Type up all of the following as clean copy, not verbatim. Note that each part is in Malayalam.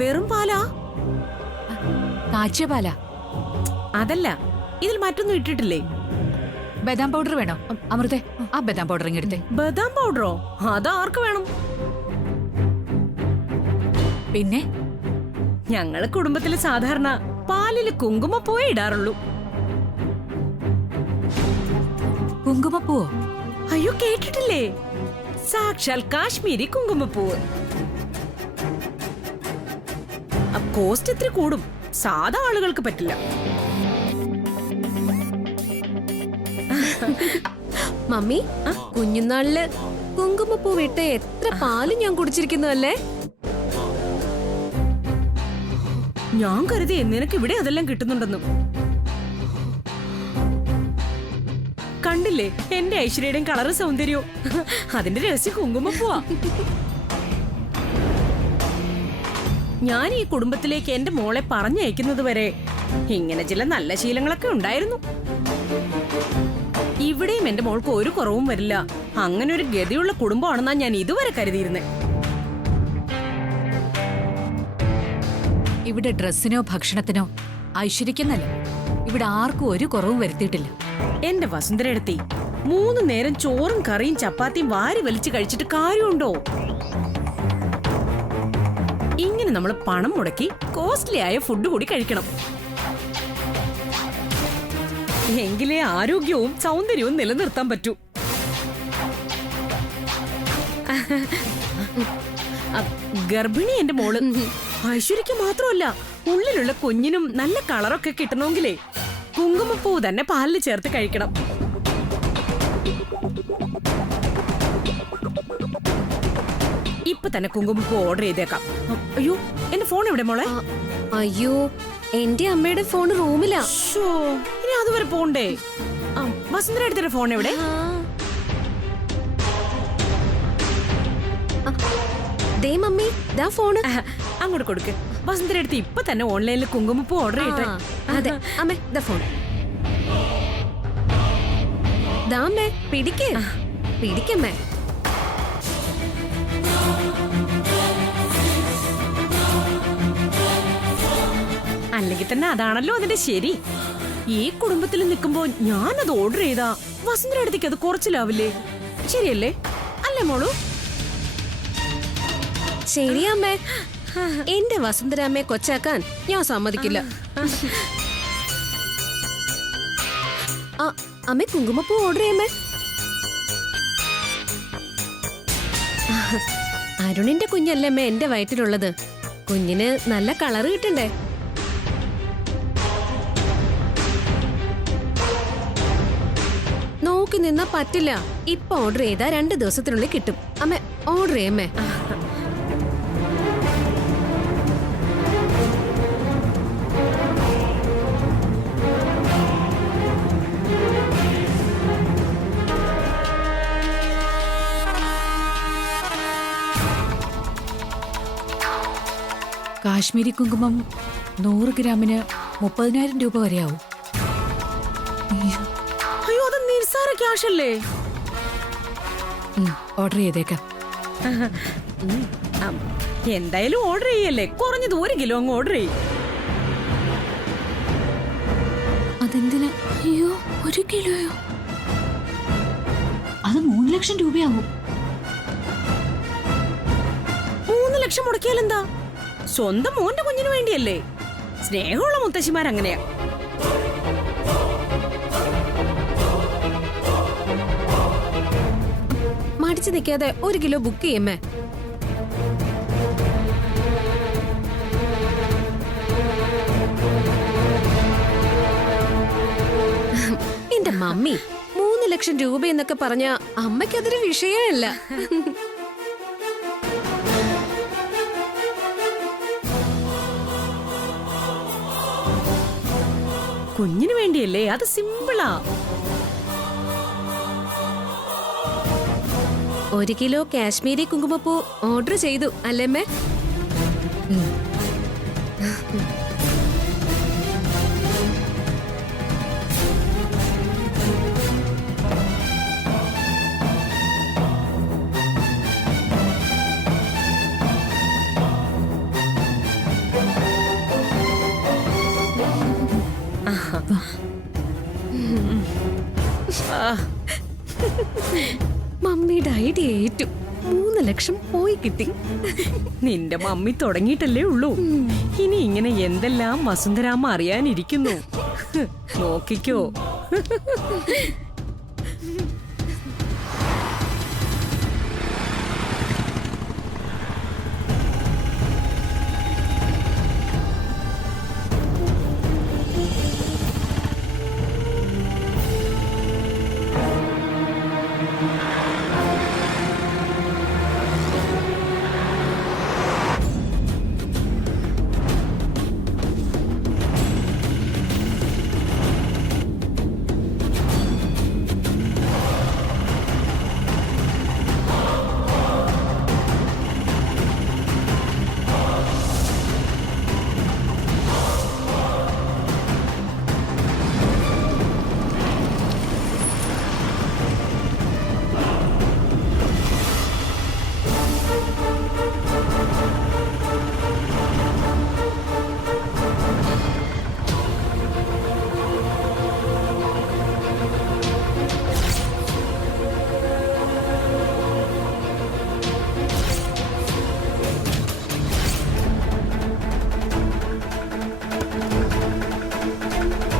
വെറും പാലാ? കാച്ചിയ പാലാ. അതല്ല, ഇതിൽ മറ്റൊന്നും ഇട്ടിട്ടില്ലേ? ബദാം പൗഡർ വേണോ? അമൃതേ, ആ ബദാം പൗഡർ ഇങ്ങെടുത്തേ. ബദാം പൗഡറോ? അതാർക്ക് വേണം? പിന്നെ ഞങ്ങള് കുടുംബത്തില് സാധാരണ പാലില് കുങ്കുമപ്പൂവേ ഇടാറുള്ളൂ. കുങ്കുമപ്പൂവോ? അയ്യോ, കേട്ടിട്ടില്ലേ? സാക്ഷാൽ കാശ്മീരി കുങ്കുമപ്പൂവ്. കോസ്റ്റ് ഇത്തിരി കൂടും, സാധാ ആളുകൾക്ക് പറ്റില്ല. മമ്മി, കുഞ്ഞുനാളില് കുങ്കുമപ്പൂ വിട്ട് എത്ര പാലും ഞാൻ കുടിച്ചിരിക്കുന്നു അല്ലേ? ഞാൻ കരുതി നിനക്ക് ഇവിടെ അതെല്ലാം കിട്ടുന്നുണ്ടെന്നും. കണ്ടില്ലേ എന്റെ ഐശ്വര്യയുടെയും കളറ് സൗന്ദര്യവും? അതിന്റെ രഹസ്യം കുങ്കുമപ്പൂവാ. ഞാൻ ഈ കുടുംബത്തിലേക്ക് എന്റെ മോളെ പറഞ്ഞയക്കുന്നത് വരെ ഇങ്ങനെ ചില നല്ല ശീലങ്ങളൊക്കെ ഉണ്ടായിരുന്നു. ഇവിടെയും എന്റെ മോൾക്ക് ഒരു കുറവും വരില്ല. അങ്ങനെ ഒരു ഗതിയുള്ള കുടുംബമാണെന്നാ ഞാൻ ഇതുവരെ കരുതിയിരുന്നേ. ഇവിടെ ഡ്രസ്സിനോ ഭക്ഷണത്തിനോ ഐശ്വര്യക്കെന്നല്ല, ഇവിടെ ആർക്കും ഒരു കുറവും വരുത്തിയിട്ടില്ല. എന്റെ വസുന്ധരയെടുത്തി 3 നേരം ചോറും കറിയും ചപ്പാത്തിയും വാരി വലിച്ചു കഴിച്ചിട്ട് കാര്യമുണ്ടോ? ഇങ്ങനെ നമ്മൾ പണം മുടക്കി കോസ്റ്റ്ലി ആയ ഫുഡ് കൂടി കഴിക്കണം. എങ്കിലേ ആരോഗ്യവും സൗന്ദര്യവും നിലനിർത്താൻ പറ്റൂ. ഗർഭിണി എന്റെ മോള്. ഐശ്വര്യക്ക് മാത്രമല്ല, ഉള്ളിലുള്ള കുഞ്ഞിനും നല്ല കളറൊക്കെ കിട്ടണമെങ്കിലേ കുങ്കുമപ്പൂ തന്നെ പാലിൽ ചേർത്ത് കഴിക്കണം. ഇപ്പൊ തന്നെ കുങ്കുമപ്പൂ ഓർഡർ ചെയ്തേക്കാം. അയ്യോ, എന്റെ ഫോൺ എവിടെ മോളെ? അയ്യോ, എന്റെ അമ്മയുടെ ഫോൺ റൂമിലാ. ഇനി അതുവരെ പോണ്ടേ? വസുന്ധര എടുത്തിട്ട് ഫോൺ എവിടെ? ദേ മമ്മി, ദാ ഫോണ്. അങ്ങോട്ട് കൊടുക്ക്. വസുന്ധര എടുത്ത് ഇപ്പൊ തന്നെ ഓൺലൈനിൽ കുങ്കുമപ്പൂ ഓർഡർ ചെയ്യട്ടെ. അതെ അമ്മേ, ദാ ഫോൺ. ദാ അമ്മേ, പിടിക്കമ്മേ. അല്ലെങ്കിൽ തന്നെ അതാണല്ലോ അതിന്റെ ശരി. ഈ കുടുംബത്തിൽ നിൽക്കുമ്പോ ഞാനത് ഓർഡർ ചെയ്താ വസുന്ധര അടുത്തേക്ക് അത് കുറച്ചിലാവില്ലേ? ശരിയല്ലേ? അല്ലേ മോളു? ശരി അമ്മേ. എന്റെ വസുന്ധര അമ്മയെ കൊച്ചാക്കാൻ ഞാൻ സമ്മതിക്കില്ല. അമ്മേ, കുങ്കുമപ്പൂ ഓർഡർ ചെയ്യമ്മേ. അരുണിന്റെ കുഞ്ഞല്ലേ അമ്മേ എന്റെ വയറ്റിലുള്ളത്. കുഞ്ഞിന് നല്ല കളറ് കിട്ടണ്ടേ? നോക്കി നിന്നാ പറ്റില്ല. ഇപ്പൊ ഓർഡർ ചെയ്താ 2 ദിവസത്തിനുള്ളിൽ കിട്ടും. അമ്മേ, ഓർഡർ ചെയ്യമ്മേ. കാശ്മീരി കുങ്കുമം 100 ഗ്രാമിന് 30,000 രൂപ വരെയാവും. അയ്യോ, അത് നിസ്സാര ക്യാഷ് അല്ലേ? ഓർഡർ ചെയ്തേക്കാം. എന്തായാലും ഓർഡർ ചെയ്യല്ലേ, കുറഞ്ഞത് 1 കിലോ അങ്ങ് ഓർഡർ ചെയ്യും. അതെന്തിനാ? അയ്യോ, 1 കിലോയോ? അത് 3 ലക്ഷം രൂപയാവും. 3 ലക്ഷം മുടക്കിയാൽ എന്താ? സ്വന്തം മോന്റെ കുഞ്ഞിന് വേണ്ടിയല്ലേ? സ്നേഹമുള്ള മുത്തശ്ശിമാരങ്ങനെയാ. മടിച്ചു നിൽക്കാതെ 1 കിലോ ബുക്ക് ചെയ്യമ്മേ. എന്റെ മമ്മി, 3 ലക്ഷം രൂപ എന്നൊക്കെ പറഞ്ഞ അമ്മയ്ക്കതൊരു വിഷയമല്ല. കുഞ്ഞിന് വേണ്ടിയല്ലേ? അത് സിമ്പിളാ. 1 കിലോ കാശ്മീരി കുങ്കുമപ്പൂ ഓർഡർ ചെയ്തു അല്ലേമ്മേ? മമ്മിയുടെ ഐഡിയ ഏറ്റു. 3 ലക്ഷം പോയി കിട്ടി. നിന്റെ മമ്മി തുടങ്ങിയിട്ടല്ലേ ഉള്ളൂ. ഇനി ഇങ്ങനെ എന്തെല്ലാം വസുന്ധരാമ്മ അറിയാനിരിക്കുന്നു. നോക്കിക്കോ.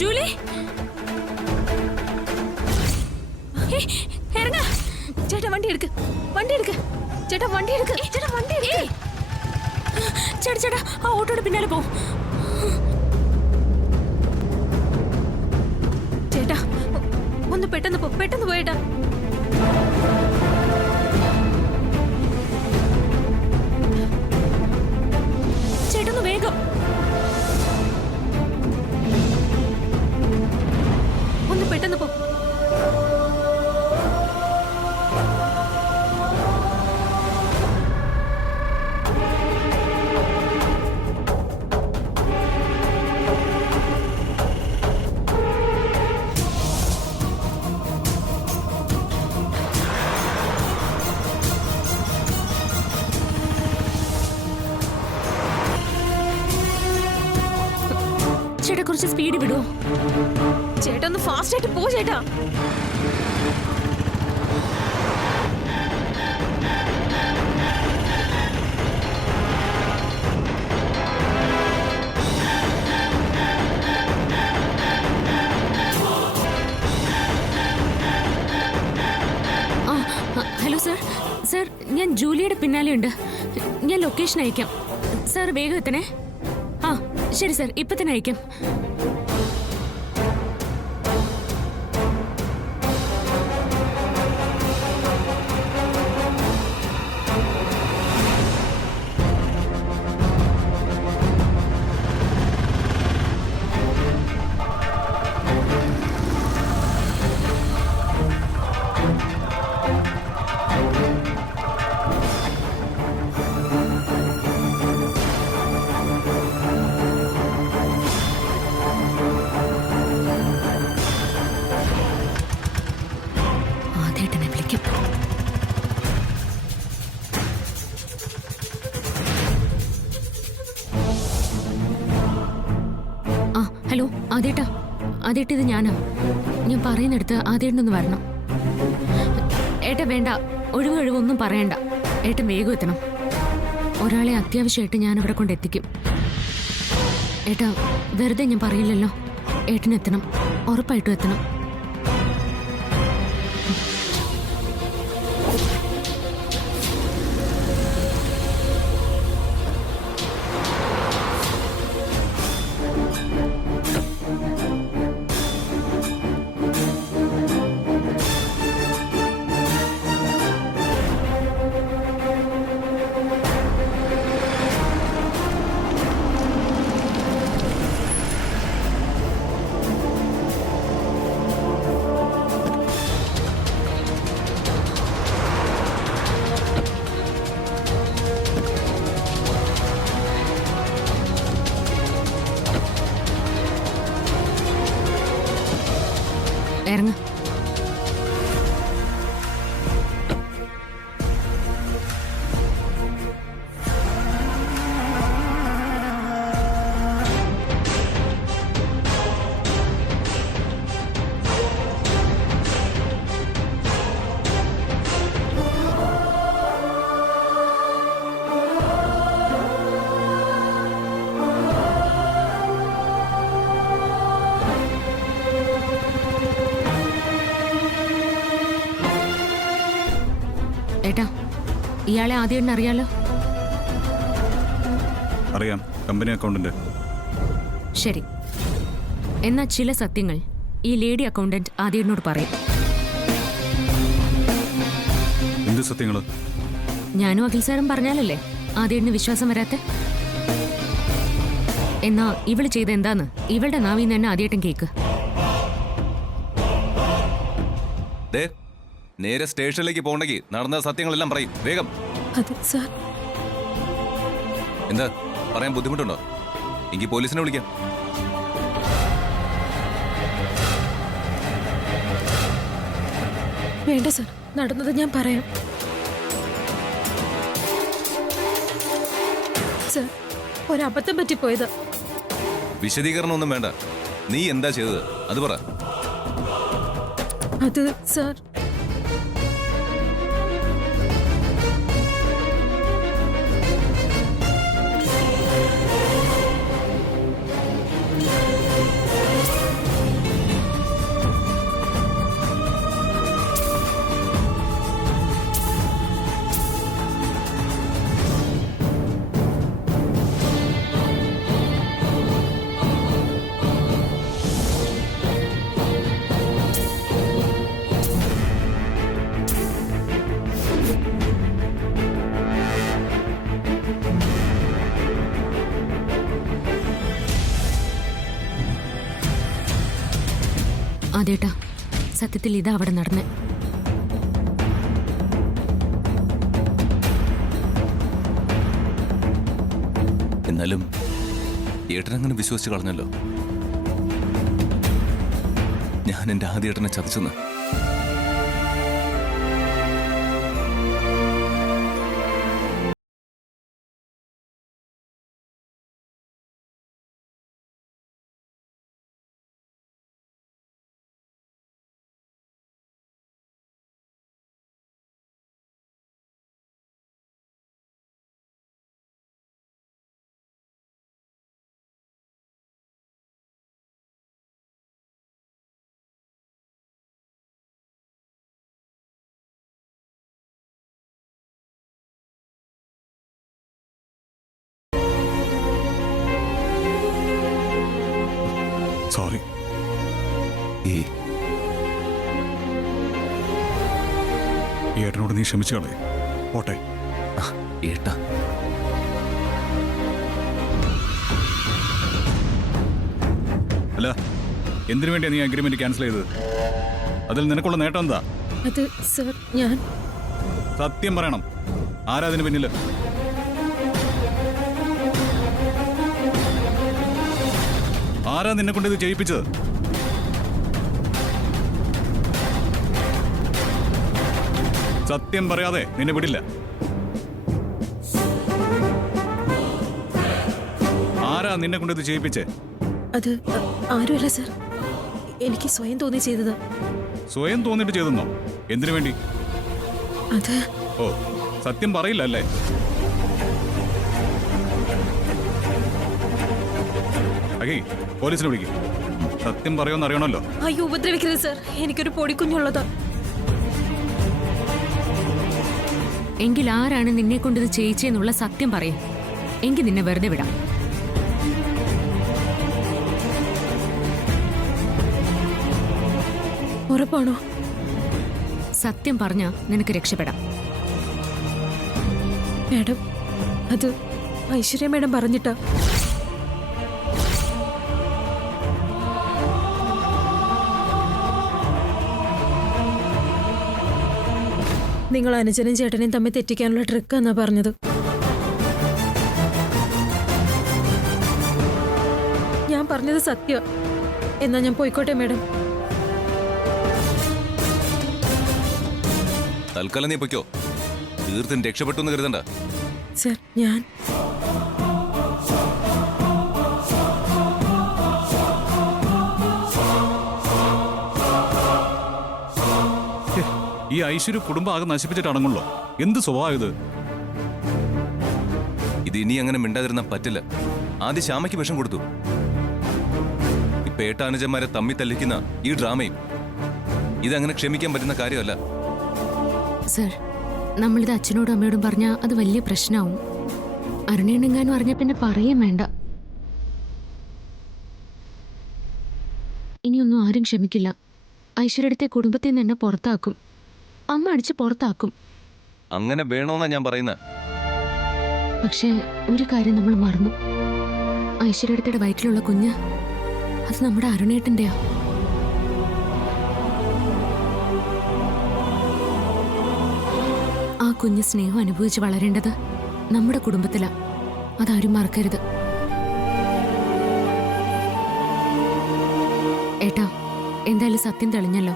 ജൂലി ഇറങ്ങ. ചേട്ടാ വണ്ടി എടുക്ക്, വണ്ടി എടുക്ക്. ചേട്ടാ വണ്ടി എടുക്ക്, ചേട്ടാ വണ്ടി എടുക്ക്. ചേട്ടാ ചേട്ടാ ആ ഓട്ടോയുടെ പിന്നാലെ പോ. ചേട്ടാ ഒന്ന് പെട്ടെന്ന് പോ, പെട്ടെന്ന് പോയേട്ടാ. ചേട്ടൊന്ന് വേഗം ഒന്ന് പെട്ടെന്ന് പോ. ചേട്ടാ കുറച്ച് സ്പീഡ് വിടുവോ? ചേട്ടാ ഒന്ന് ഫാസ്റ്റ് ആയിട്ട് പോ ചേട്ടാ. ഹലോ സർ, സർ ഞാൻ ജൂലിയുടെ പിന്നാലെയുണ്ട്. ഞാൻ ലൊക്കേഷൻ അയക്കാം. സർ വേഗം എത്തണേ. ആ ശരി സർ, ഇപ്പൊ തന്നെ അയക്കാം. ആദ്യമായിട്ടെന്നെ വിളിക്കും. ആ ഹലോ ആദ്യേട്ടാ, ആദ്യേട്ട ഇത് ഞാനാ. ഞാൻ പറയുന്നിടത്ത് ആദ്യേട്ടനൊന്ന് വരണം. ഏട്ടാ വേണ്ട, ഒഴിവൊന്നും പറയണ്ട. ഏട്ടൻ വേഗം എത്തണം. ഒരാളെ അത്യാവശ്യമായിട്ട് ഞാൻ അവിടെ കൊണ്ടെത്തിക്കും. ഏട്ടാ വെറുതെ ഞാൻ പറയില്ലല്ലോ. ഏട്ടനെത്തണം, ഉറപ്പായിട്ടും എത്തണം. ഇറങ്ങ. ഇയാളെ ആദ്യം അറിയാലോ. അറിയാം, കമ്പനി അക്കൗണ്ടന്റ്. ശരി, എന്നാ ചില സത്യങ്ങൾ ഈ ലേഡി അക്കൗണ്ടന്റ് ആദ്യനോട് പറയും. എന്ത് സത്യങ്ങള്? ഞാനും അഖിൽ സാറും പറഞ്ഞാലല്ലേ ആദ്യന് വിശ്വാസം വരാത്തെ. എന്നാ ഇവള് ചെയ്ത എന്താന്ന് ഇവളുടെ നാവിന്ന് തന്നെ ആദ്യമായിട്ടും കേക്ക്. നേരെ സ്റ്റേഷനിലേക്ക് പോകണമെങ്കിൽ നടന്ന സത്യങ്ങളെല്ലാം പറയും, വേഗം. അതെ സാർ. എന്താ പറയാൻ ബുദ്ധിമുട്ടുണ്ടോ? എങ്കിൽ പോലീസിനെ വിളിക്കാം. വേണ്ട സാർ, നടന്നത് ഞാൻ പറയാം. സാർ, ഒരബദ്ധം പറ്റിപ്പോയത്. വിശദീകരണം ഒന്നും വേണ്ട. നീ എന്താ ചെയ്തത് അത് പറ. അത് സാർ, അതേട്ടാ, സത്യത്തിൽ ഇതാ അവിടെ നടന്നേ. എന്നാലും ഏട്ടനങ്ങനെ വിശ്വസിച്ച് കളഞ്ഞല്ലോ. ഞാൻ എന്റെ ആദ്യേട്ടനെ ചതിച്ചെന്ന്. സോറി. ഈ ഏട്ടനോട് നീ ക്ഷമിച്ചു കളേ. പോട്ടെ. ഏട്ടാ, അല്ല, എന്തിനു വേണ്ടിയാ നീ അഗ്രിമെന്റ് ക്യാൻസൽ ചെയ്തത്? അതിൽ നിനക്കുള്ള നേട്ടം എന്താ? അത് സാർ, ഞാൻ സത്യം പറയണം. ആരാ അതിന് പിന്നില്? ആരാ നിന്നെ കൊണ്ട് ഇത് ചെയ്യിപ്പിച്ചത്? സത്യം പറയാതെ നിന്നെ വിടില്ല. ആരാ നിന്നെ കൊണ്ട് ഇത് ചെയ്യിപ്പിച്ചേ? അത് ആരുമല്ല സാർ, എനിക്ക് സ്വയം തോന്നി ചെയ്തത്. സ്വയം തോന്നിട്ട് ചെയ്തെന്നോ? എന്തിനു വേണ്ടി? അത് ഓ, സത്യം പറയില്ല അല്ലേ? അകേ, പോലീസിനെ വിളിക്കും. സത്യം പറയുമെന്ന് അറിയണമല്ലോ. അയ്യോ, ഉപദ്രവിക്കരുത് സാർ, എനിക്കൊരു പൊടിക്കുഞ്ഞുള്ളതാ. എങ്കിൽ ആരാണ് നിന്നെ കൊണ്ടിത് ചെയ്യിച്ചെന്നുള്ള സത്യം പറയും. എങ്കിൽ നിന്നെ വെറുതെ വിടാം. ഉറപ്പാണോ? സത്യം പറഞ്ഞാ നിനക്ക് രക്ഷപ്പെടാം. മാഡം, അത് ഐശ്വര്യ മാഡം പറഞ്ഞിട്ടാ. നിങ്ങൾ അനുജനും ചേട്ടനെയും തമ്മിൽ തെറ്റിക്കാനുള്ള ട്രിക്കാന്നാ പറഞ്ഞത്. ഞാൻ പറഞ്ഞത് സത്യം. എന്നാ ഞാൻ പോയിക്കോട്ടെ മാഡം. തൽക്കാലം നീ പൊയ്ക്കോ. തീർത്തും രക്ഷപ്പെട്ടു എന്ന് കരുതണ്ട. സർ, ഞാൻ ഈ ഐശ്വര്യ കുടുംബം ആകെ നശിപ്പിച്ചിട്ട് അടങ്ങുള്ളൂ. എന്ത് സ്വഭാവം ഇത്? ഇത് ഇനി അങ്ങനെ മിണ്ടാതിരുന്നാ പറ്റില്ല. ആദ്യം ശ്യാമയ്ക്ക് വിഷം കൊടുത്തു. ഇപ്പൊ ഏട്ടാനുജന്മാരെ തമ്മി തല്ലിക്കുന്ന ഈ ഡ്രാമയും ഇതങ്ങനെ ക്ഷമിക്കാൻ പറ്റുന്ന കാര്യമല്ല. സർ, നമ്മളിത് അച്ഛനോടും അമ്മയോടും പറഞ്ഞാൽ അത് വലിയ പ്രശ്നമാവും. അരുണേണെങ്ങാനും അറിഞ്ഞ പിന്നെ പറയും വേണ്ട. ഇനിയൊന്നും ആരും ക്ഷമിക്കില്ല. ഐശ്വര്യത്തെ കുടുംബത്തിൽ നിന്ന് എന്നെ പുറത്താക്കും. അമ്മ അടിച്ച് പുറത്താക്കും. അങ്ങനെ വേണോന്നാ ഞാൻ പറയുന്നത്. പക്ഷേ ഒരു കാര്യം നമ്മൾ മറന്നു. ഐശ്വര്യയുടെ വയറ്റിലുള്ള കുഞ്ഞ് അത് നമ്മുടെ അരുണേട്ടൻ്റെയാ. ആ കുഞ്ഞ് സ്നേഹം അനുഭവിച്ച് വളരേണ്ടത് നമ്മുടെ കുടുംബത്തിലാ. അതാരും മറക്കരുത്. ഏട്ടാ, എന്തായാലും സത്യം തെളിഞ്ഞല്ലോ.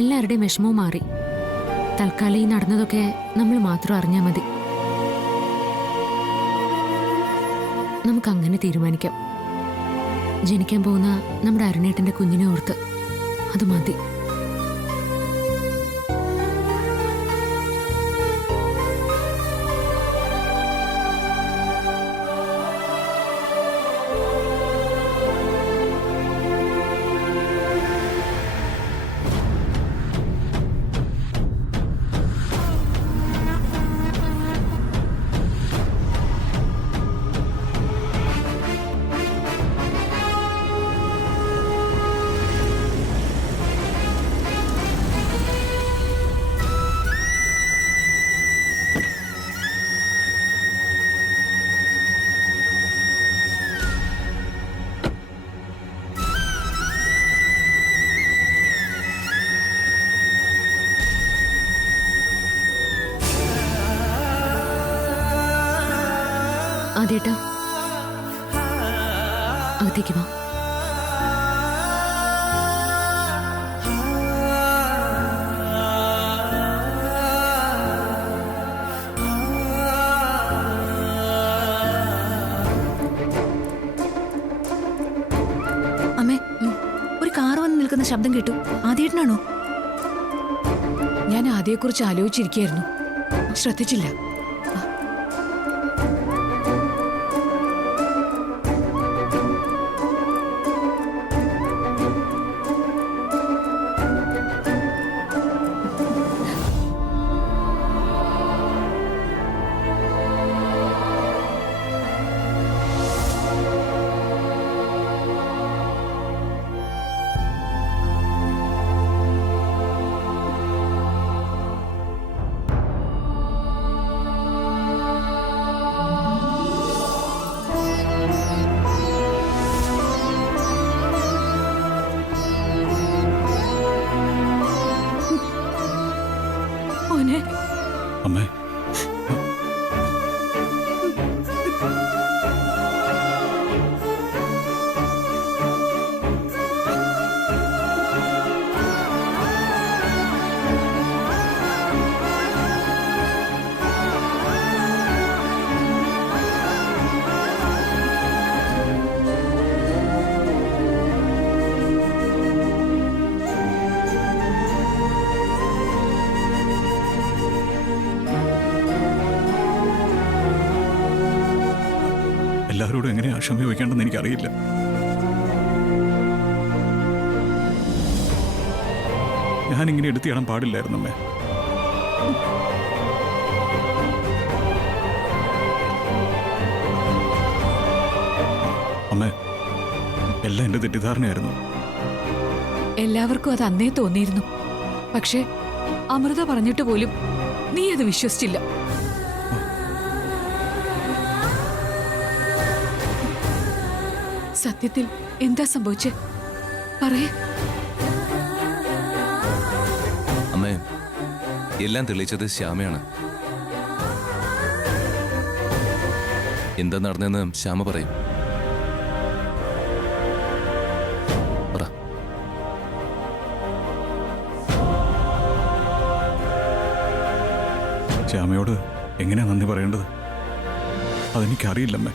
എല്ലാവരുടെയും വിഷമവും മാറി. തൽക്കാലം ഈ നടന്നതൊക്കെ നമ്മൾ മാത്രം അറിഞ്ഞാൽ മതി. നമുക്കങ്ങനെ തീരുമാനിക്കാം. ജനിക്കാൻ പോകുന്ന നമ്മുടെ അരുണേട്ടന്റെ കുഞ്ഞിനെ ഓർത്ത് അത് മതി. ആദ്യേട്ടാ, അകത്തേക്ക് വാ. അമ്മേ, ഒരു കാർ വന്ന് നിൽക്കുന്ന ശബ്ദം കേട്ടു. ആദ്യേട്ടനാണോ? ഞാൻ ആദ്യയെക്കുറിച്ച് ആലോചിച്ചിരിക്കുകയായിരുന്നു, ശ്രദ്ധിച്ചില്ല. അമ്മേ, എല്ലാവരോടും എങ്ങനെയാ ക്ഷമ ചോദിക്കേണ്ടെന്ന് എനിക്കറിയില്ല. ഞാനിങ്ങനെ എടുത്തിടാൻ പാടില്ലായിരുന്നു അമ്മേ. അമ്മേ, എല്ലാം എന്റെ തെറ്റിദ്ധാരണയായിരുന്നു. എല്ലാവർക്കും അത് അന്നേ തോന്നിയിരുന്നു. പക്ഷേ അമൃത പറഞ്ഞിട്ട് പോലും നീ അത് വിശ്വസിച്ചില്ല. സത്യത്തിൽ എന്താ സംഭവിച്ചേ? പറയേ. അമ്മേ, എല്ലാം തെളിയിച്ചത് ശ്യാമയാണ്. എന്താ നടന്നെന്ന് ശ്യാമ പറയും. പറ. ശ്യാമയോട് എങ്ങനെയാ നന്ദി പറയേണ്ടത് അതെനിക്കറിയില്ലമ്മേ.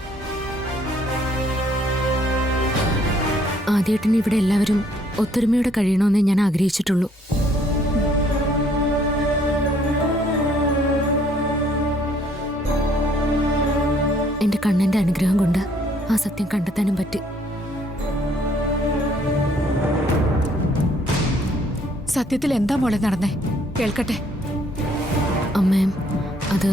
ആദ്യേട്ടന് ഇവിടെ എല്ലാവരും ഒത്തൊരുമയോടെ കഴിയണമെന്നേ ഞാൻ ആഗ്രഹിച്ചിട്ടുള്ളൂ. എന്റെ കണ്ണന്റെ അനുഗ്രഹം കൊണ്ട് ആ സത്യം കണ്ടെത്താനും പറ്റി. സത്യത്തിൽ എന്താ മോളെ നടന്നേ? കേൾക്കട്ടെ. അമ്മേ, അത്